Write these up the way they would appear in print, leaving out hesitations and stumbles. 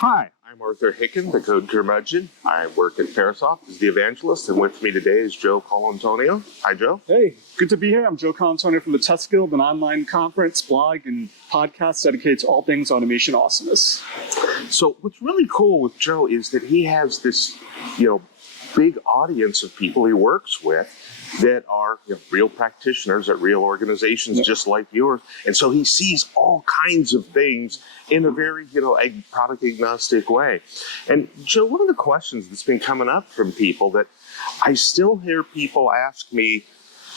Hi, I'm Arthur Hicken, the code curmudgeon. I work at Parasoft as the Evangelist, and with me today is Joe Colantonio. Hi, Joe. Hey, good to be here. I'm Joe Colantonio from the Test Guild, an online conference, blog, and podcast dedicated to all things automation awesomeness. So what's really cool with Joe is that he has this, big audience of people he works with that are real practitioners at real organizations just like yours. And so he sees all kinds of things in a very, product agnostic way. And Joe, one of the questions that's been coming up from people that I still hear people ask me,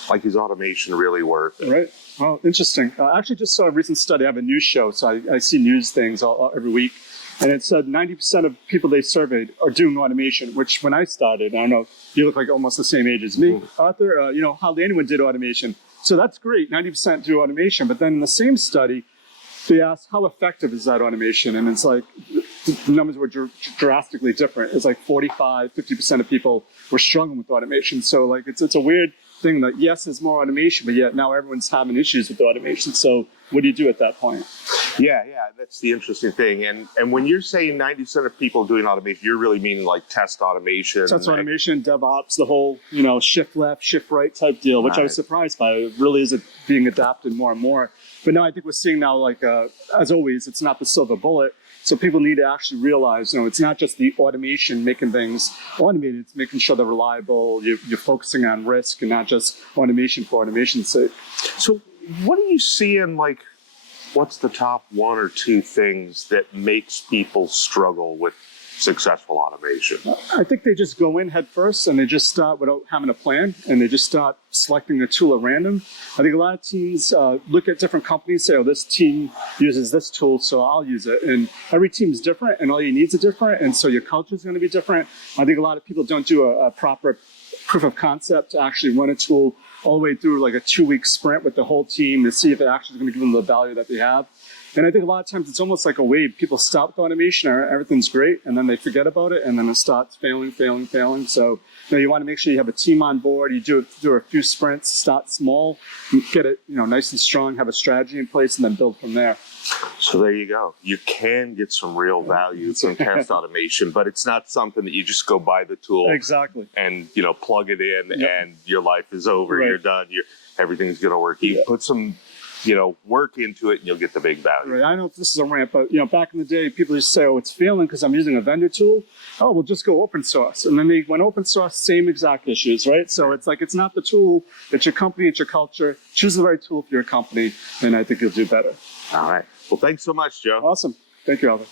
like, is automation really worth it? Right. Well, interesting. I actually just saw a recent study. I have a news show, so I see news things every week. And it said 90% of people they surveyed are doing automation, which when I started, I don't know, you look like almost the same age as me, Arthur, hardly anyone did automation. So that's great, 90% do automation. But then in the same study, they asked, how effective is that automation? And it's like, the numbers were drastically different. It's like 45, 50% of people were struggling with automation. So like, it's a weird thing that yes, there's more automation, but yet now everyone's having issues with automation. So what do you do at that point? Yeah, that's the interesting thing. And when you're saying 90% of people doing automation, you're really meaning like test automation. Test automation, DevOps, the whole, shift left, shift right type deal, which I was surprised by. It really is being adapted more and more. But now I think we're seeing now, like, as always, it's not the silver bullet. So people need to actually realize, it's not just the automation making things automated, it's making sure they're reliable, you're focusing on risk and not just automation for automation's sake. So what do you see in, like, what's the top one or two things that makes people struggle with successful automation? I think they just go in head first and they just start without having a plan and they just start selecting a tool at random. I think a lot of teams look at different companies, say, oh, this team uses this tool, so I'll use it. And every team is different and all your needs are different. And so your culture is going to be different. I think a lot of people don't do a proper proof of concept to actually run a tool all the way through like a 2-week sprint with the whole team to see if it actually is going to give them the value that they have. And I think a lot of times it's almost like a wave. People stop with automation, everything's great, and then they forget about it, and then it starts failing. So you want to make sure you have a team on board. You do a few sprints, start small, get it nice and strong, have a strategy in place, and then build from there. So there you go. You can get some real value from test automation, but it's not something that you just go buy the tool and plug it in and your life is over. Right. You're done. Everything's going to work. You put some work into it and you'll get the big value. Right. I don't know if this is a rant, but back in the day, people used to say, oh, it's failing because I'm using a vendor tool. Oh, we'll just go open source. And then they went open source, same exact issues, right? So it's like, it's not the tool, it's your company, it's your culture. Choose the right tool for your company, and I think you'll do better. All right. Well, thanks so much, Joe. Awesome. Thank you, Albert.